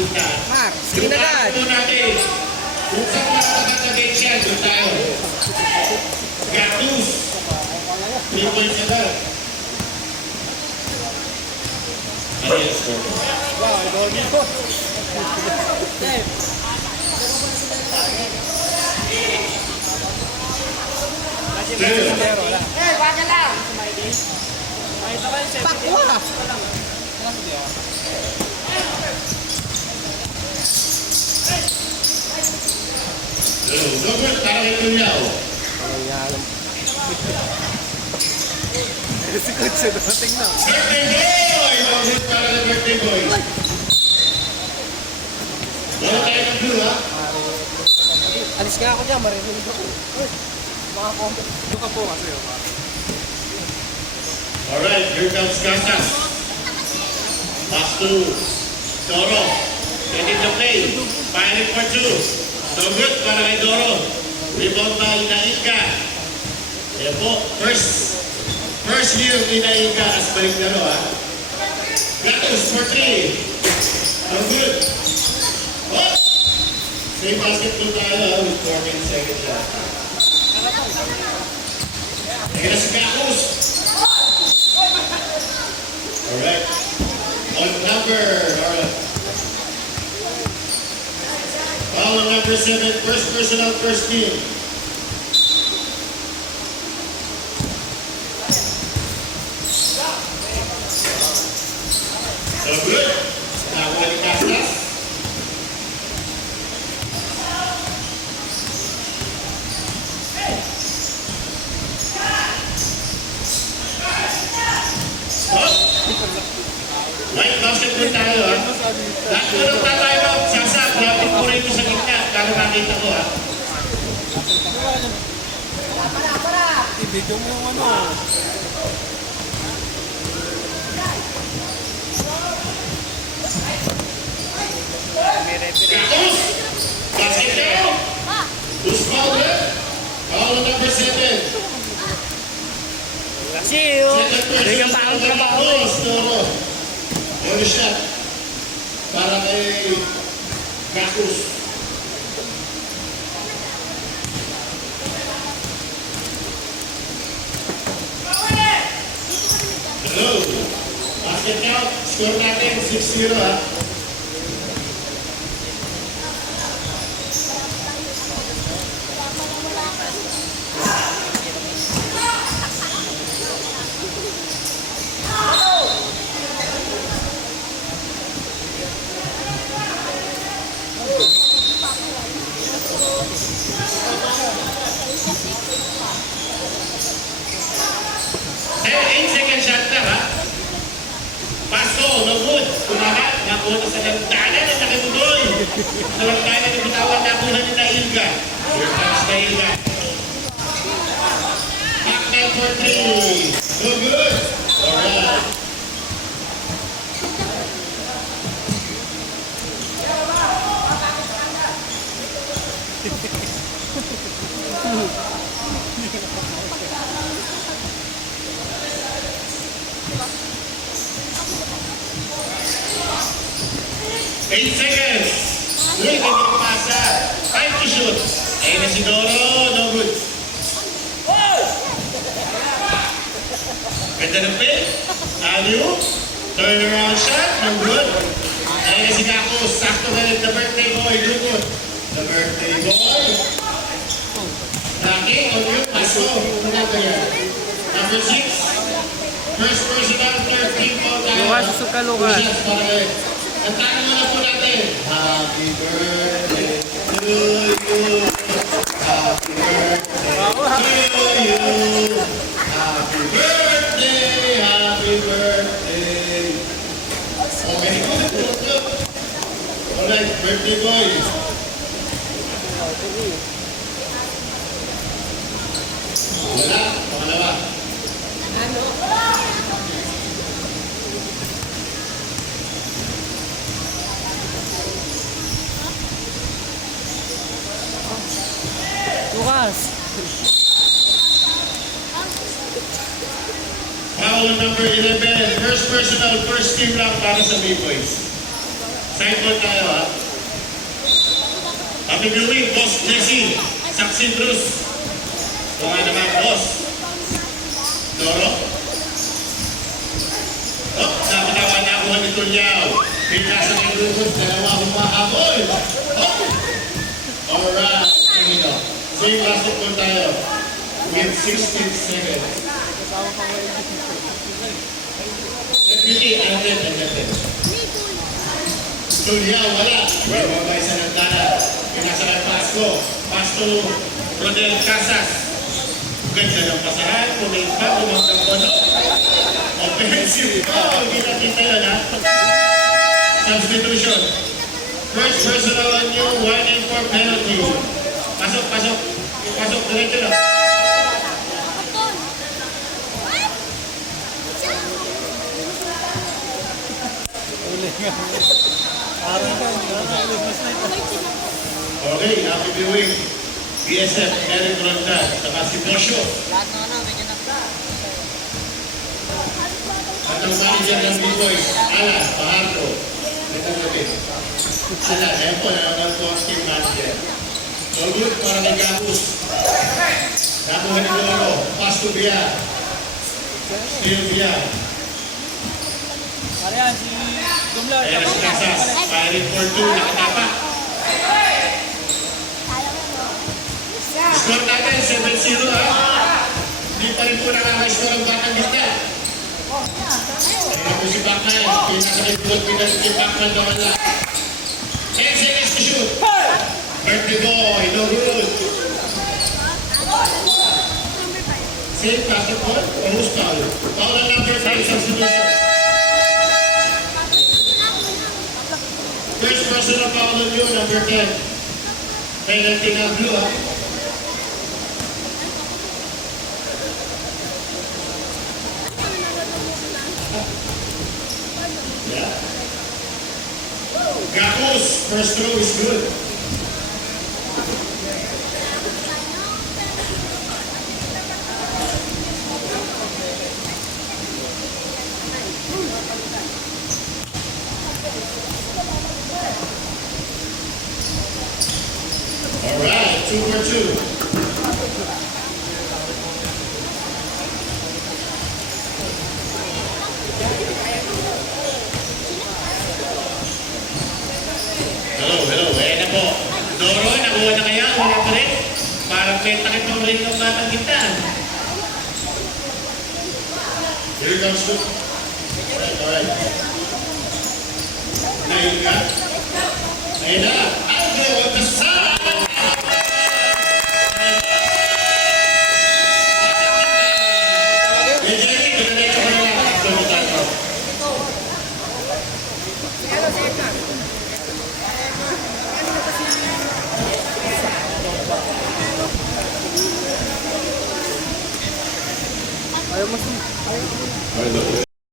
kita. Max, screen agad. Yung natin. Kung saan makakatagay siya, doon tayo. Gatus. 3 points agad. Ano yung score? Wow, doggy ko. Eh, wala lang. Takwa! Gobert, para kay Kunyaw. Si Coach, dating na. Birthday boy! Gobert, para kay birthday boy. Wala tayo ng blue, ha? Alis nga ako dyan, maririnig ako. Baka comment. Doon ka po kasi. Alright, here comes Casas. Pass to Doro. Getting the play. Firing for 2. So good para kay Doro. Rebound by Nainga. Ayan po, first year ni Nainga as balik laro, ha? Gatos for 3. So good. Oh! Same basketball tayo, ha? With 14 seconds left. Ayan si Gatos. Alright. On number, alright. Foul on number 7, first personal, first team. So good. Nakuha ni Casas. Right, basketball tayo, ha? Lahat ko nang tatayo ako, Sasak, lapit ko rin ito sa gitna, para makita ko, ha? I-video mo yung ano. Gatos! Basket down! Who's fouled it? Foul on number 7. Kasi yun. Second person, Bigyan pa ang trabaho eh. Doro. Every shot. Para kay Gatos. Hello. Basket count. Score natin 6-0, ha? Hey, 8-second shot na, ha? Paso, no good. Tumahat, nakuha na sa lantanan at nakimudoy. Sa lantanan ng bitawan, nakuha ni Nailga. Here comes Nailga. Back net for 3. No good. Alright. Eight seconds. Uy, ganyan pasa. 5 to shoot. Ayun na si Doro. No good. Ganda ng pin. Aliu. Turnaround shot. No good. Ayun na si Gakos. Sakto na rin. The birthday boy. No good. The birthday boy. Laki. On yun. Paso. Ano ba yan? Number 6. First personal. Third team foul tayo. Lukas, suka, Lukas. Two shots para rin. Kantahan muna po natin. Happy birthday to you. Happy birthday to you. Happy birthday, happy birthday. Okay. Alright, birthday boy. Wala, pangalawa. Lukas. Foul number 11. First personal, first team lang para sa B-Boys. Sideball tayo ha. Happy viewing, Boss Jesse. Saksi Bruce. Ito nga naman, Boss. Doro. Oh, napitawan na ako ni Tulyaw. Pinasa ng grupo, dalawa humahabol. Oh! Alright, Camino. Same basketball tayo. With 16 seconds. Deputy, Alden. Tulyaw, wala. Ibabay sa nagdana. Pinasa ng Pasko. Pasto, Rodel Casas. Ganda ng pasahan. Pumain pa, umanggang bono. Offensive foul. Hindi na kita yun, ha? Substitution. First personal on you, 1-4 penalty. Pasok. Pasok, diretso lang. Okay, happy viewing. BSF, Eric Ronda, saka si Bosyo. At ang manager ng B-Boys, Ala, Pahardo. Ito natin. Ala, ayan po, nalaman po ang team manager. So good, para kay Gapus. Nakuha ni Lolo, pass to Bia. Still Bia. Ayan, si Dumlar. Ayan si Casas, firing for 2, nakatapa. Score natin, 7-0 ha. Hindi pa rin po nakaka-score ang Batang Gitna. Ayan po si Bacman, pinaka-report, pinaka-si Bacman na wala. 10 seconds to shoot. Birthday boy, no good. Same basketball, almost foul. Foul on number 5, substitution. First personal foul on you, number 10. Penalty na blue ha. Yeah. Gapos, first throw is good. All right, 2 for 2. Hello. Ayan na po. Doro, nakuha na kaya? Wala pa rin? Parang may takip ng rin ng Batang Gitna. Here comes the... Alright. Ayun ka. Ayun na. Aldo, the sun! Ayaw mas...